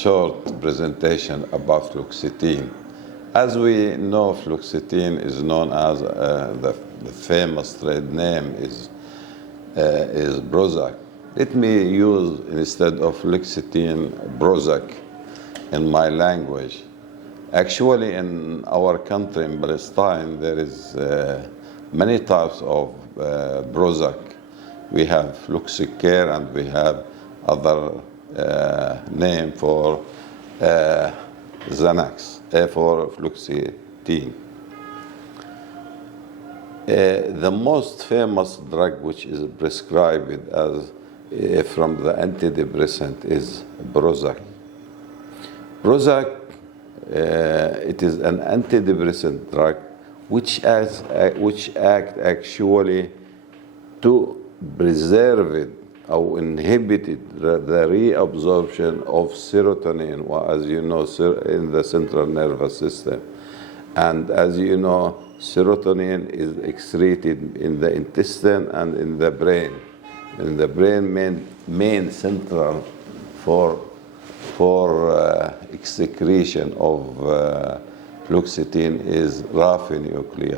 short presentation about fluoxetine. As we know, fluoxetine is known as the famous trade name is prozac. Let me use instead of fluoxetine prozac in my language. Actually, in our country, in Palestine, there is many types of prozac. We have Fluoxecare and we have other name for Xanax, for fluoxetine. The most famous drug which is prescribed as from the antidepressant is Prozac. Prozac, it is an antidepressant drug which act actually to preserve it or inhibit it, the reabsorption of serotonin, as you know, in the central nervous system. And as you know, serotonin is excreted in the intestine and in the brain. In the brain, main central for excretion of fluoxetine is Raphe nuclei.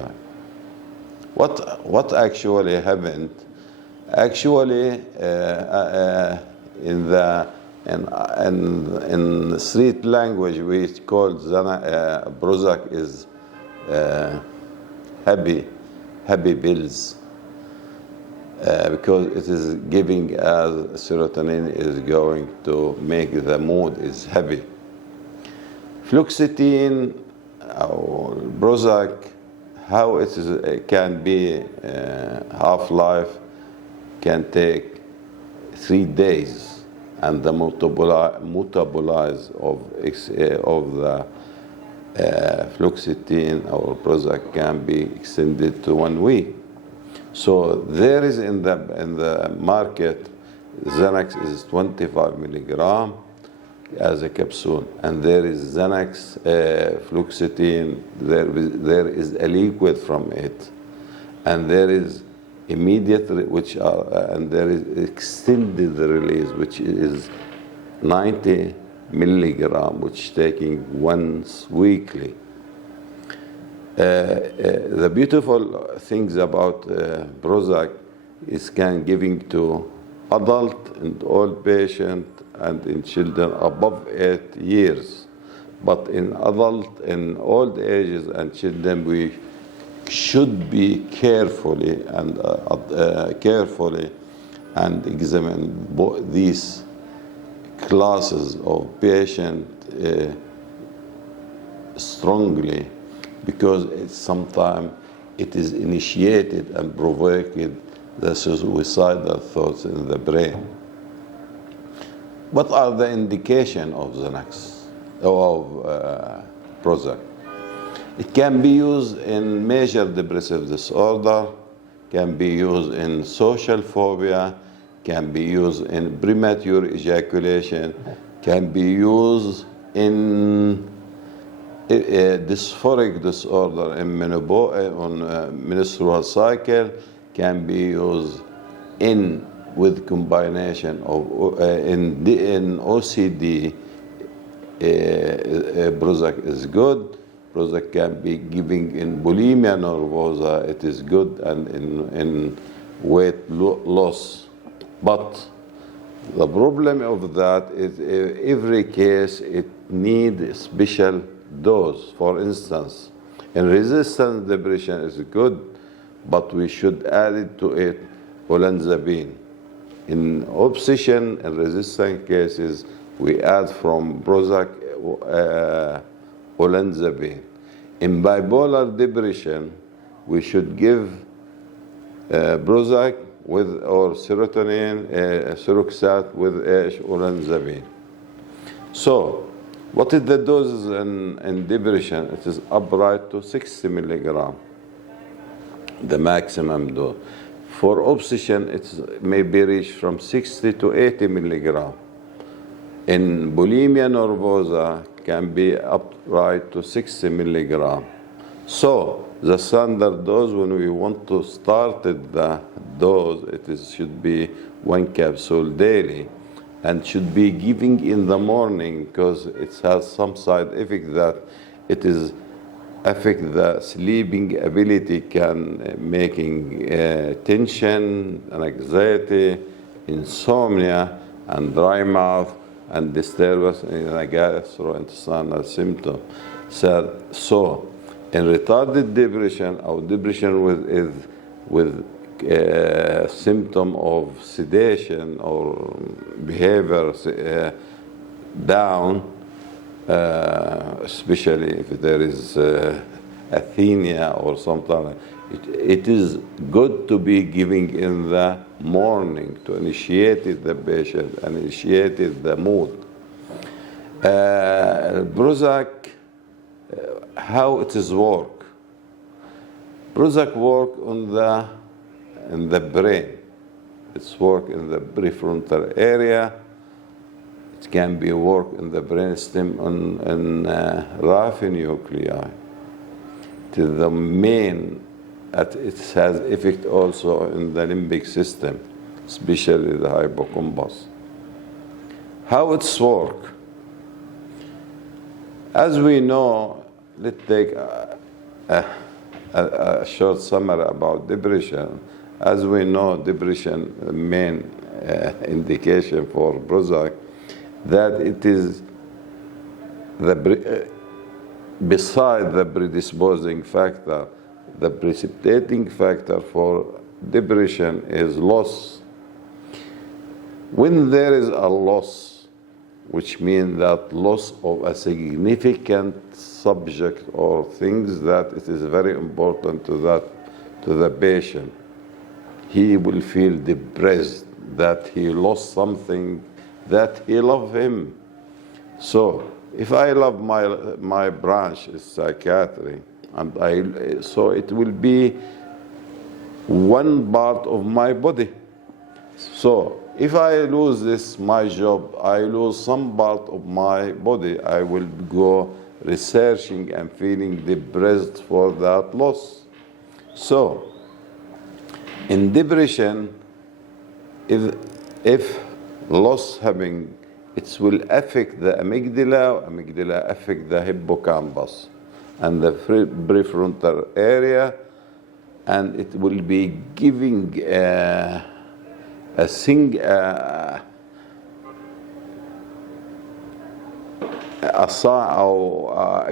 What actually happened? Actually, in street language, we call Prozac is happy pills, because it is giving as serotonin is going to make the mood is happy. Fluoxetine or Prozac, how it can be half-life can take 3 days, and the metabolize of the fluoxetine or Prozac can be extended to 1 week. So there is in the market, Xanax is 25 milligram as a capsule, and there is Xanax fluoxetine. There is a liquid from it, and there is immediate, and there is extended release, which is 90 milligram, which taking once weekly. The beautiful things about Prozac is can giving to adult and old patient and in children above 8 years. But in adult and old ages and children, we should be carefully and examine these classes of patient strongly, because sometimes it is initiated and provoked the suicidal thoughts in the brain. What are the indications of Xanax, of Prozac? It can be used in major depressive disorder, can be used in social phobia, can be used in premature ejaculation, can be used in dysphoric disorder in menstrual cycle, can be used with combination of in OCD. Prozac is good. Prozac can be giving in bulimia nervosa. It is good, and in weight loss. But the problem of that is every case it needs a special dose. For instance, in resistant depression is good, but we should add it to it olanzapine. In obsession and resistant cases, we add from Prozac olanzapine. In bipolar depression, we should give Prozac with or serotonin, Seroxat with olanzapine. So, what is the doses in depression? It is upright to 60 milligram, the maximum dose. For obsession, it may be reached from 60 to 80 milligram. In bulimia nervosa, can be upright to 60 milligram. So the standard dose, when we want to start the dose, should be 1 capsule daily. and should be giving in the morning because it has some side effect that it is affect the sleeping ability, can making tension and anxiety, insomnia, and dry mouth, and disturbance in the gastrointestinal symptom. So in retarded depression or depression with symptom of sedation or behavior down, especially if there is athenia or something, it is good to be giving in the morning to initiate the patient and initiate the mood. Prozac, how it is work? Prozac work in the brain. It's work in the prefrontal area. It can be work in the brainstem on rough nuclei. It is the main. It has effect also in the limbic system, especially the hippocampus. How it's work? As we know, let's take a short summary about depression. As we know, depression, the main indication for Prozac, that it is beside the predisposing factor, the precipitating factor for depression is loss. When there is a loss, which means that loss of a significant subject or things that it is very important to the patient, he will feel depressed that he lost something that he loved him. So if I love my branch is psychiatry, and so it will be one part of my body. So if I lose my job, I lose some part of my body. I will go researching and feeling depressed for that loss. So in depression, if loss happening, it will affect the amygdala affect the hippocampus and the prefrontal area, and it will be giving a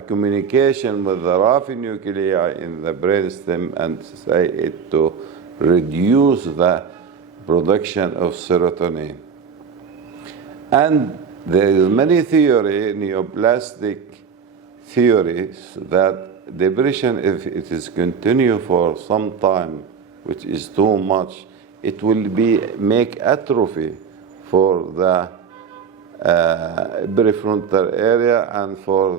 communication with the rough nuclei in the brainstem and say it to reduce the production of serotonin. And there is many theory, neoplastic theories, that depression, if it is continue for some time, which is too much, it will make atrophy for the prefrontal area and for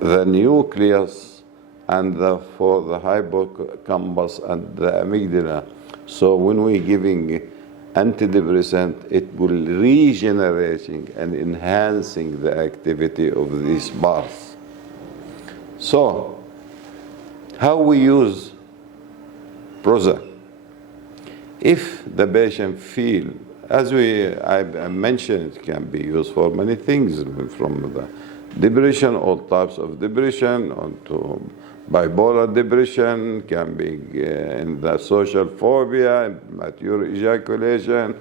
the nucleus and for the hippocampus and the amygdala. So when we're giving antidepressant, it will regenerating and enhancing the activity of these parts. So how we use Prozac? If the patient feel, as I mentioned, it can be used for many things, from the depression, all types of depression, onto bipolar depression, can be in the social phobia, mature ejaculation,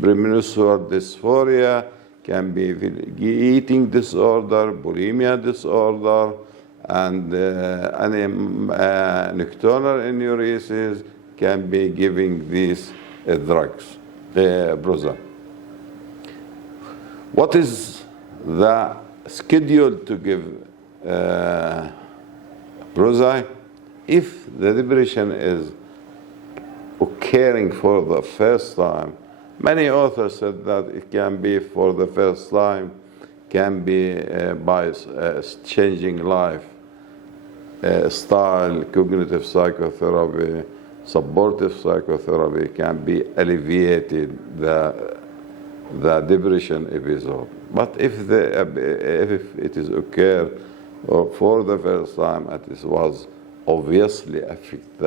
premenstrual dysphoria, can be eating disorder, bulimia disorder, and nocturnal enuresis, can be giving these drugs, Prozac. What is the schedule to give Prozac? If the depression is occurring for the first time, many authors said that it can be for the first time, can be by changing life style, cognitive psychotherapy, supportive psychotherapy can be alleviated the depression episode. But if it is occurred for the first time, it was obviously affect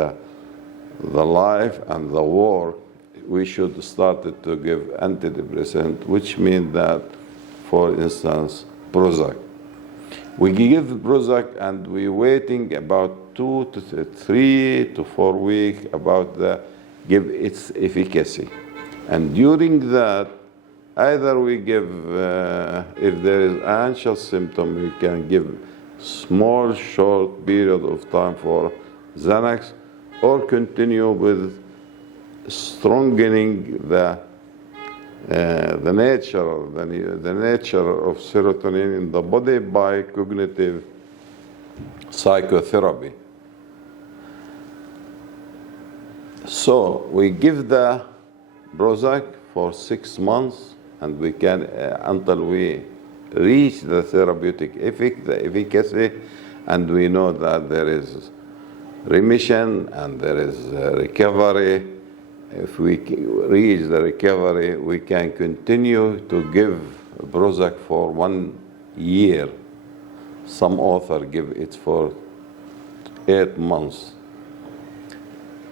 the life and the work, we should start to give antidepressant, which means that, for instance, Prozac. We give Prozac and we're waiting about 3 to 4 weeks about the give its efficacy. And during that, either we give, if there is anxious symptom, we can give small, short period of time for Xanax, or continue with strengthening the nature of serotonin in the body by cognitive psychotherapy. So we give the Prozac for 6 months, and we can until we reach the therapeutic effect, the efficacy, and we know that there is remission and there is recovery. If we reach the recovery, we can continue to give Prozac for 1 year. Some author give it for 8 months,